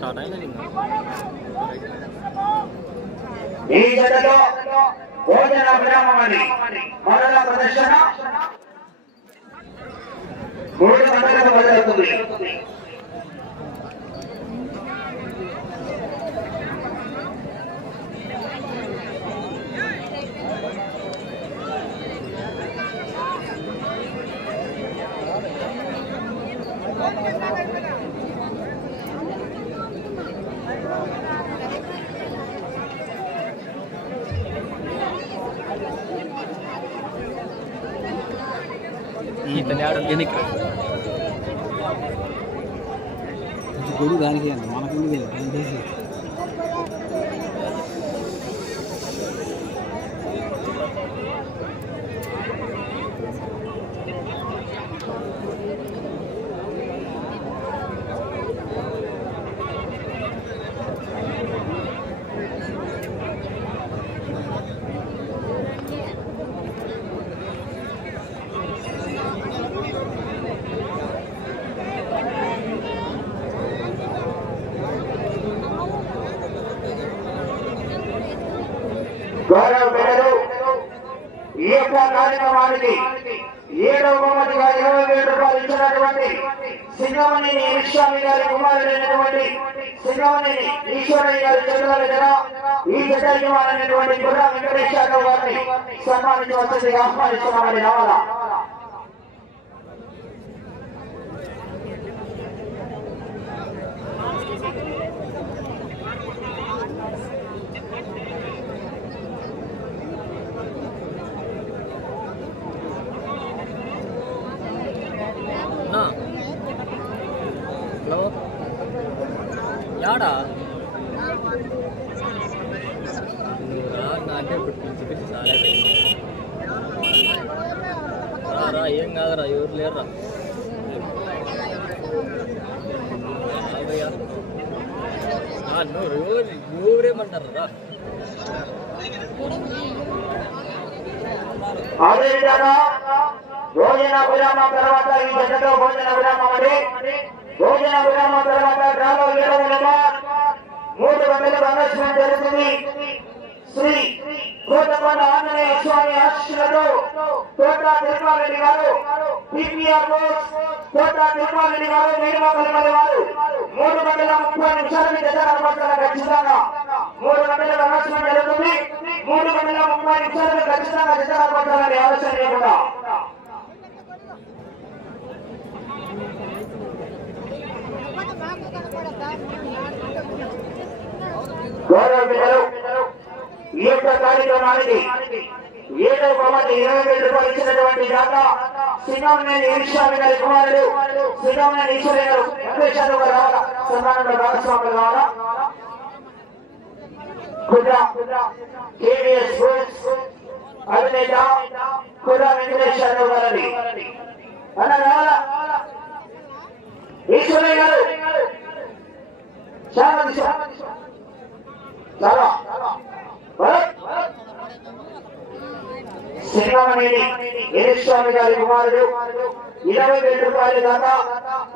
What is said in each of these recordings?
Start అయినది ఈ జతలో భోజన విరామమని మొదల ప్రదర్శన మూడు గంటలకు మొదలవుతుంది. ఇతని ఆడ వెనక్కి. గొడుగు దానికి మనకు గౌరవ పెద్దలు ఈ యొక్క కార్యక్రమానికి ఏడవ బహుమతిగా ఇరవై వేల రూపాయలు ఇచ్చినటువంటి సింగమణి ఈశ్వామి గారి కుమారుడైనటువంటి సింగమణి ఈశ్వరయ్య గారి చదువుల ఈ జత యజమానైనటువంటి గుర్రా వెంకటేష్ గారిని సన్మానించవలసిందిగా ఆహ్వానిస్తున్నామని రావాలా నా హలో యాడా అంటే ఇప్పుడు పిచ్చి చాలా రా ఏం కాదురా ఎవరు లేరురా. ఎవరు ఎవరేమంటారు రా అదేవిధంగా భోజన విరామం తర్వాత ఈ జతలో భోజన విరామం అని భోజన విరామం తర్వాత డ్రాలో ఏడవ నెంబర్ మూడు గంటల ప్రదర్శన జరుగుతుంది శ్రీ కోటకొండ ఆంజనేయ స్వామి ఆశీస్సులతో కోట తిరుపారెడ్డి గారు పిపిఆర్ బోస్ కోట తిరుపారెడ్డి గారు నీలమకలిమల్లి వారు మూడు గంటల ముప్పై నిమిషాలకి జత కనపడుతున్న ఖచ్చితంగా మూడు గంటల ప్రదర్శన జరుగుతుంది మూడు గంటల ముప్పై నిమిషాలు ఖచ్చితంగా జత కనపడుతుందని ఆలోచన లేకుండా గౌరవ పిల్లలు ఈ యొక్క కార్యక్రమానికి ఏడో బొమ్మకి ఇరవై వేల రూపాయలు ఇచ్చినటువంటి దాత సింగంనేని ఈశ్వరి గారి కుమారుడు సింగంనేని ఈశ్వరి గారు వెంకటేశ్వర గారు సన్మానంలో భాగస్వాములు కావాలా కుట్రా కేవీఎస్ ఫుడ్స్ అధినేత కుర్రా వెంకటేశ్వర గారిని అన్న రావాలా ఈశ్వరయ్య గారు చాలా చాలా సింగమనేని ఏస్వామి గారి కుమారుడు ఇరవై వేల రూపాయలు దాకా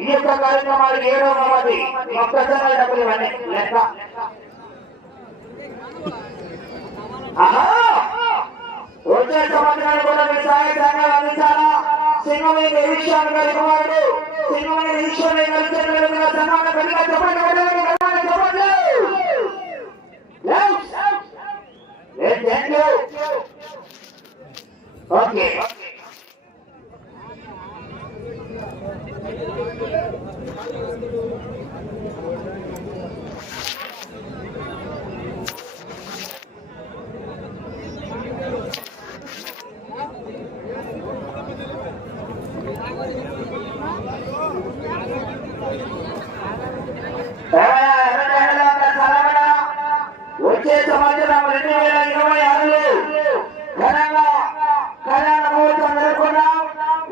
ఈ యొక్క కార్యక్రమానికి ఏడవ మంది. మొక్కజొన్న డబ్బులు ఇవ్వండి. లెక్క. వచ్చే సంవత్సరాలు కూడా మీ సహాయ సహకారాలు అందించాలా? సింగమనేని ఏస్వామి గారి కుమారుడు సింగమనేని ఈశ్వరి గారి చేతుల సన్మానం కలిగిన చెప్పండి. Okay. ఏ, ఎర్రజెండలో ఒక సలహా. వచ్చే సంవత్సరం రెండు వేల ఇరవై ఆరులో ఘనంగా కళ్యాణ మహోత్సవం జరుపుకున్నాం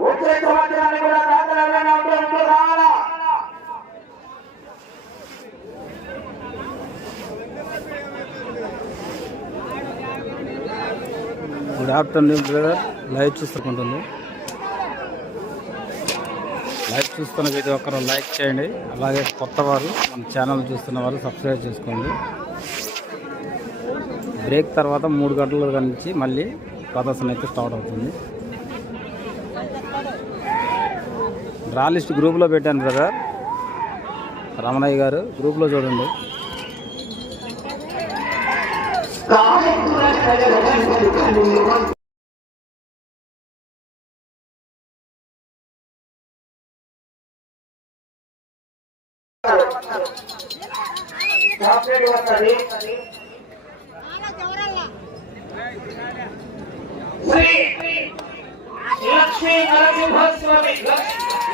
వచ్చే సంవత్సరాన్ని కూడా దాతలుగా ఉంటూ ఉంటూ రావాలా గుడ్ ఆఫ్టర్నూన్ బ్రదర్ లైవ్ చూసుకుంటుంది లైవ్ చూస్తున్న ప్రతి ఒక్కరు లైక్ చేయండి. అలాగే కొత్త వారు మన ఛానల్ చూస్తున్న వారు సబ్స్క్రైబ్ చేసుకోండి. బ్రేక్ తర్వాత మూడు గంటల నుంచి మళ్ళీ ప్రదర్శన అయితే స్టార్ట్ అవుతుంది. డ్రా లిస్ట్ గ్రూప్లో పెట్టాను బ్రదర్. రమణయ్య గారు గ్రూప్లో చూడండి.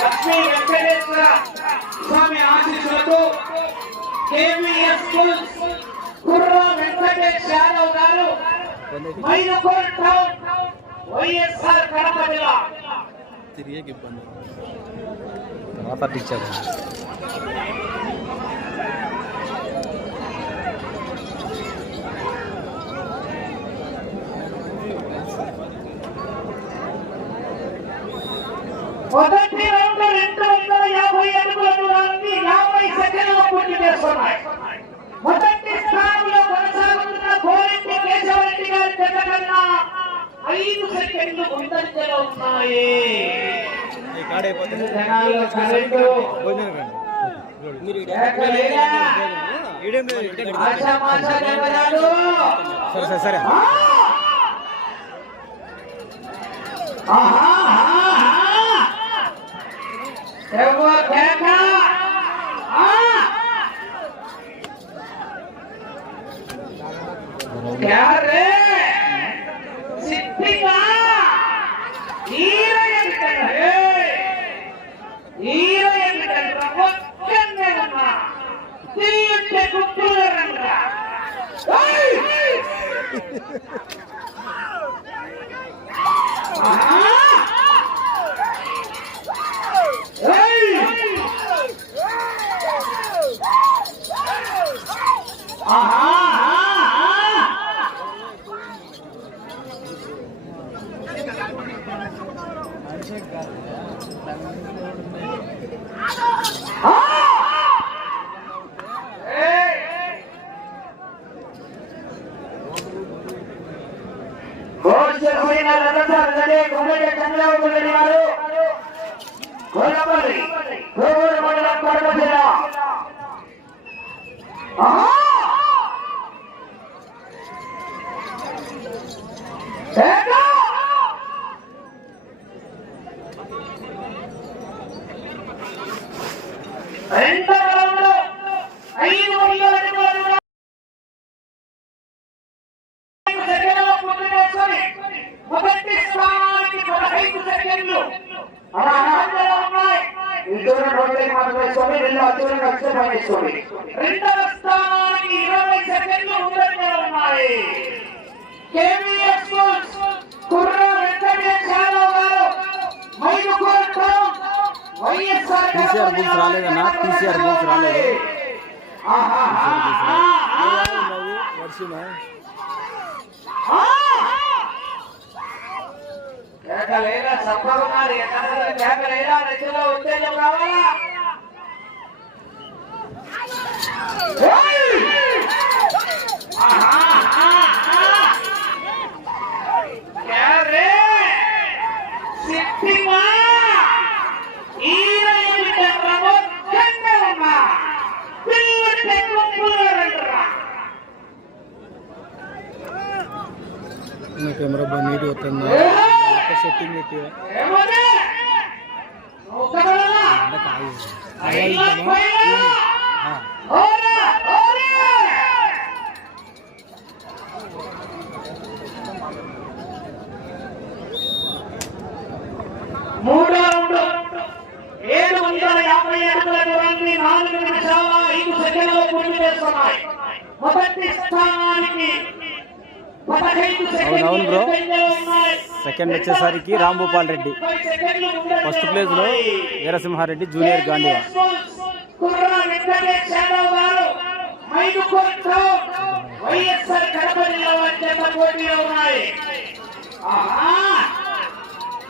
లక్ష్మీ వెంకటేశ్వర స్వామి ఆశీస్సులతో కేవీఎస్ స్కూల్ కుర్ర వెంకటేష్ యాదవ్ గారు మైనకోట్ టౌన్ వైఎస్ఆర్ కడప జిల్లా తర్వాత టీచర్ మొదటి రౌండ్ రెండు వందల యాభై అడుగుల దూరాన్ని యాభై సెకండ్లు పూర్తి చేస్తున్నాయి. మొదటి స్థానంలో కొనసాగుతున్న కోరెంటి కేశవరెడ్డి గారి జత కన్నా ఐదు సెకండ్లు ముందంజలో ఉన్నాయి. జనాల్లో కరెంటు. సరే సరే ఆహా, யாரு சித்திமா ஈரையன் கண்ணு ஈரையன் கண்ணு ஒக்கண்ணா தீயிட்ட குத்துறன்றா భోజన రణసారదనే గుమ్మడి చంద్రబాబు గారు కోవూరు మండలం కడప జిల్లా ఆహా! ఏకా! రెండవ రౌండ్లో ఐదు వందల అడుగుల దూరం సెకండ్ల పూర్తి చేసుకొని మొదటి స్థానానికి పదహైదు సెకండ్లు అలా అనంతరం ఉన్నాయి. ఇద్దరు రోడ్లకి మనం వేసుకోండి రెండు అచ్చులను కలిసి పనిచేసుకోండి రెండవ స్థానానికి ఇరవై సెకండ్లు ముందంజలో ఉన్నాయి KVS schools Kurra Venkatesh Yadav garu Mydukur town YSR TCR books రాలేదన్నా? TCR books రాలేదు. ఆహా ఆహా కేకలేరా ఎక్కడ కేకలేరా రెడ్డిలో ఉత్తేజం రావాలా! ఆహా, ఆహా! క్యారే! సిట్టిమా! ఈయన ఏమిటర్రా? ఒక్కడే ఉన్నా. పిల్లటే గుంపులోరంటరా. కెమెరా బాగా నీట్గా వస్తుందా ఏయ్! సెట్టింగ్ పెట్టి ఏమోనే? ఒక్కడనా? ఐదు పైన! ఓరా! ఓరే! మూడో రౌండ్ ఏడు వందల యాభై అడుగుల దూరాన్ని నాలుగు నిమిషాల ఐదు సెకండ్లు పూర్తి చేస్తున్నాయి మొదటి స్థానానికి అవునవును బ్రో. సెకండ్ వచ్చేసరికి రాంభూపాల్ రెడ్డి ఫస్ట్ ప్లేస్లో వీరసింహారెడ్డి జూనియర్ గాంధీవా వైఎస్ఆర్ కడప జిల్లా పోటీలో ఉన్నాయి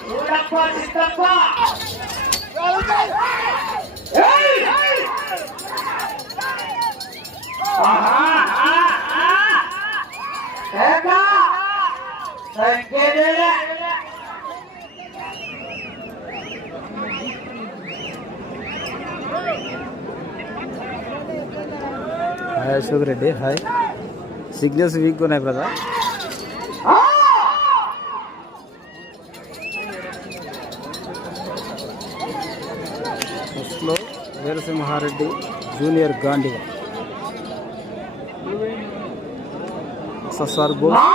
చూడప్ప సిద్ధప్ప ఏయ్! Hi Ashok Reddy hi. Signals weak ఉన్నాయి బ్రదర్ ఫస్ట్లో Veerasimha Reddy junior Gandhi Sassar Gomes.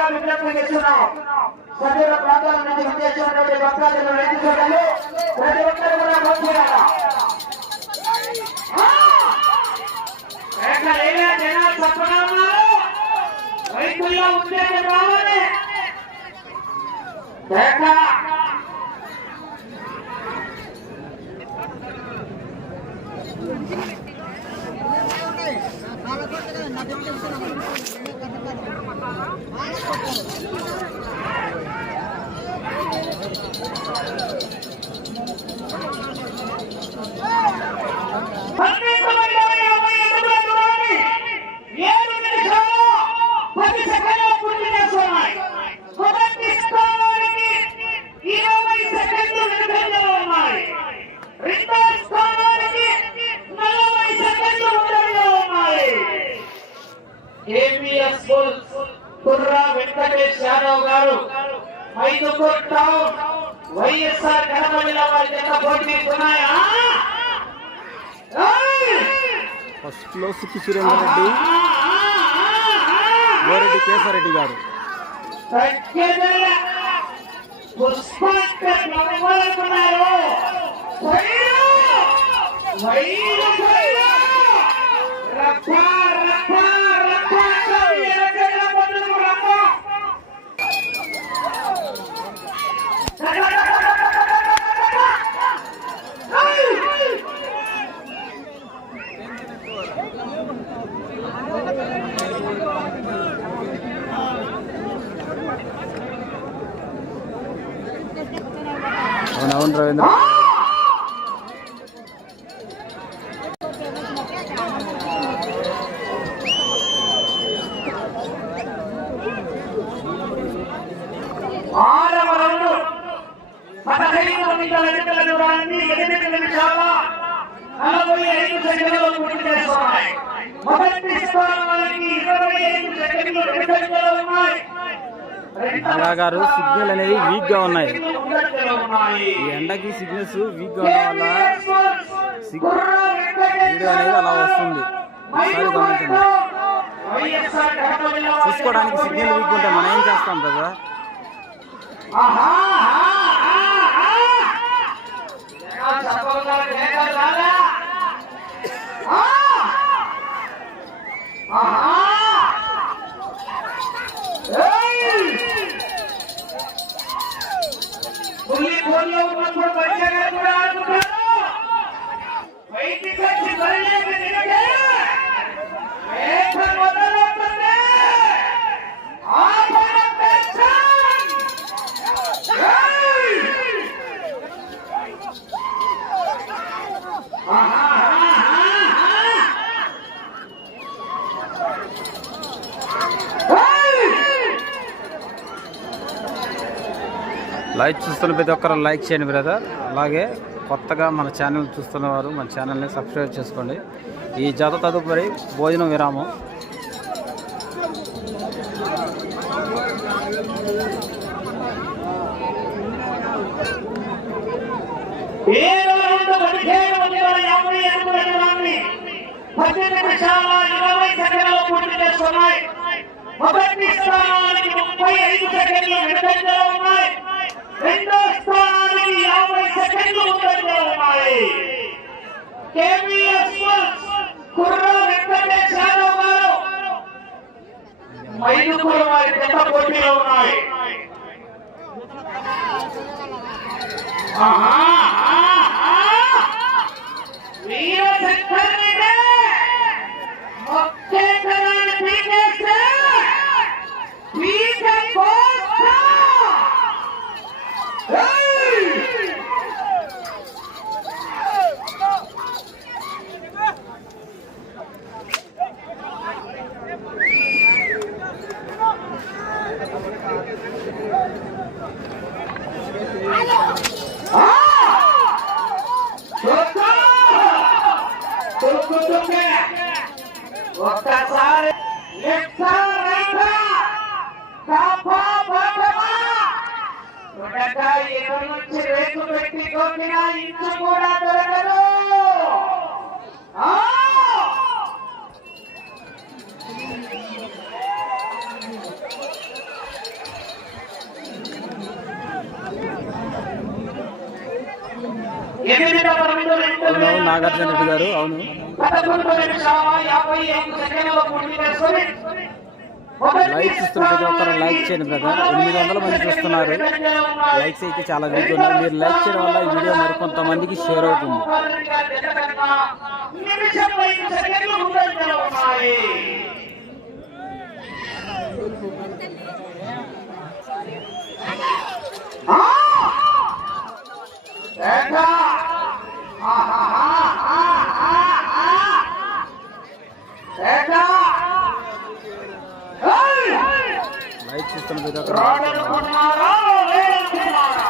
చేయవలసిందిగా విజ్ఞప్తి చేస్తున్నాం సభ్యుల ప్రాంతాల నుంచి విచ్చేసినటువంటి భక్తాదులు ఎత్తి చూడాలి ప్రతి ఒక్కరు కూడా జనాలు తప్పగా ఉన్నారు రైతుల్లో ఉద్యోగం రావాలి ఎక్కడ పన్నెండు వందల యాభై అడుగుల దూరాన్ని ఏడు నిమిషాలు పది సెకండ్లు పూర్తి చేస్తున్నాయి మొదటి స్థానానికి ఇరవై సెకండ్లు వెనుకంజలో ఉన్నాయి రెండో స్థానానికి నలభై సెకండ్లు ముందంజలో ఉన్నాయి ఏపీఎస్ కుర్రా వెంకటేష్ యాదవ్ గారు మైదుకూర్ టౌన్ వైఎస్ఆర్ కడప జిల్లా వారి జత పోటీ ఉన్నాయా ఫస్ట్లో సుక్కి సురేందర్ రెడ్డి గోరెడ్డి కేశారెడ్డి గారు పుష్పంతున్నారు అవును అవును రవీంద్ర ఆరవ రౌండ్ ఉన్నాయి. రంగా గారు సిగ్నల్ అనేది వీక్గా ఉన్నాయి. ఎండకి సిగ్నల్స్ వీక్ వీడియో అనేది అలా వస్తుంది. చూసుకోవడానికి సిగ్నల్ వీక్ ఉంటే మనం ఏం చేస్తాం కదా పులి కోళ్ళు ఉన్నప్పుడు మంచిగా కూడా ఆడుకుంటారు బయటికి వచ్చి బయలుదేరి నిలబడే. ఏకం మొదలవుతుంది. ఆపణ పెంచం. ఏయ్! ఆహా, ఆహా, ఆహా. ఏయ్! లైక్ చూస్తున్న ప్రతి ఒక్కరు లైక్ చేయండి బ్రదర్. అలాగే కొత్తగా మన ఛానల్ చూస్తున్నవారు మన ఛానల్ని సబ్స్క్రైబ్ చేసుకోండి. ఈ జత తదుపరి భోజనం విరామం. మొదటి స్థానానికి ముప్పై ఐదు సెకండ్లు వెనుకంజలో రెండో స్థానానికి యాభై సెకండ్లు ముందంజలో ఉన్నాయి కేవీఎస్ కుర్ర వెంకటేష్ యాదవ్ గారు మైదుకూరు వారి పెద్ద పోటీలో ఉన్నాయి ఆహా, ఆహా. వీరశంకర్ రెడ్డి ఒకే కరాన్ని పీకేస్తే పీక కోస్తా. ఏయ్! అవును నాగార్జున రెడ్డి గారు అవును. లైక్ చూస్తున్న ప్రతి ఒక్కరు లైక్ చేయండి బ్రదర్. ఎనిమిది వందల మంది చూస్తున్నారు. లైక్స్ అయితే చాలా వీక్ ఉన్నాయి మీరు లైక్ చేయడం వల్ల ఈ వీడియో మరికొంతమందికి షేర్ అవుతుంది. నిమిషం ఐదు సెకండ్లు రాడనుకున్నారా? లేదనుకున్నారా?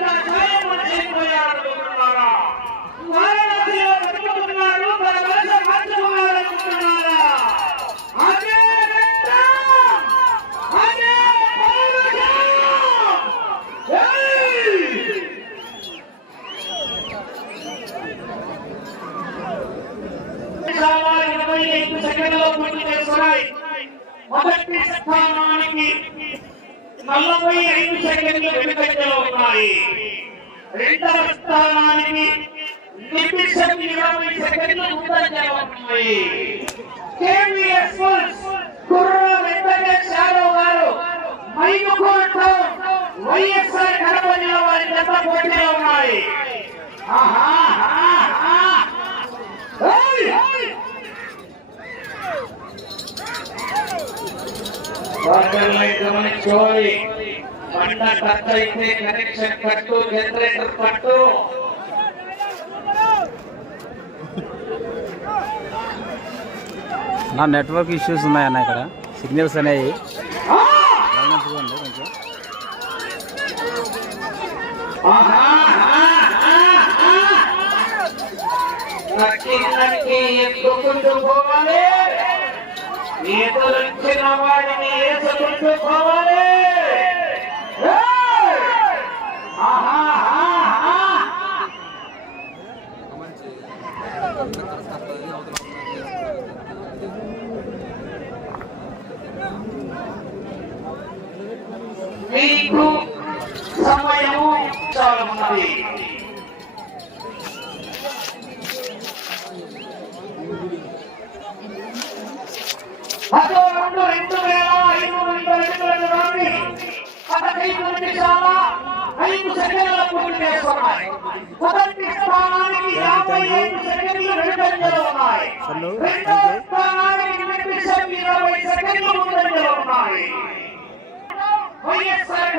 కషాయం అయిపోయారు ఐదు సెకండ్లో పూర్తి చేస్తున్నాయి మొదటి స్థానానికి నలభై ఐదు సెకండ్లు వెనుకంజలో ఉన్నాయి. రెండవ స్థానానికి నిమిషం ఇరవై సెకండ్లు ముందంజలో ఉన్నాయి. కేవీఎస్ కుర్ర వెంకటేష్ యాదవ్ గారు మైదుకూరు టౌన్ వైఎస్ఆర్ కడప జిల్లా వారి జత పోటీలో ఉన్నాయి. ఆహా! ఆహా! అయితే కనెక్షన్ కట్టు జనరేటర్ నా నెట్వర్క్ ఇష్యూస్ ఉన్నాయన్న ఇక్కడ. సిగ్నల్స్ అనేవి. కొంచెం. పోవాలి. ఎదురించిన వాడిని వేసుకుంటూ ఆహా! ఆహా! మీకు సమయము చాలా ఉన్నది పదో రెండు రెండు వేల ఐదు వందల అడుగుల దూరాన్ని పదహైదు నిమిషాల ఐదు సెకండ్ల పూర్తి చేస్తున్నాయి మొదటి స్థానానికి యాభై ఐదు సెకండ్లు వెనుకంజలో ఉన్నాయి హలో, రెండో థాంక్యూ. స్థానానికి నిమిషం ఇరవై సెకండ్లు ముందంజలో ఉన్నాయి వైఎస్ఆర్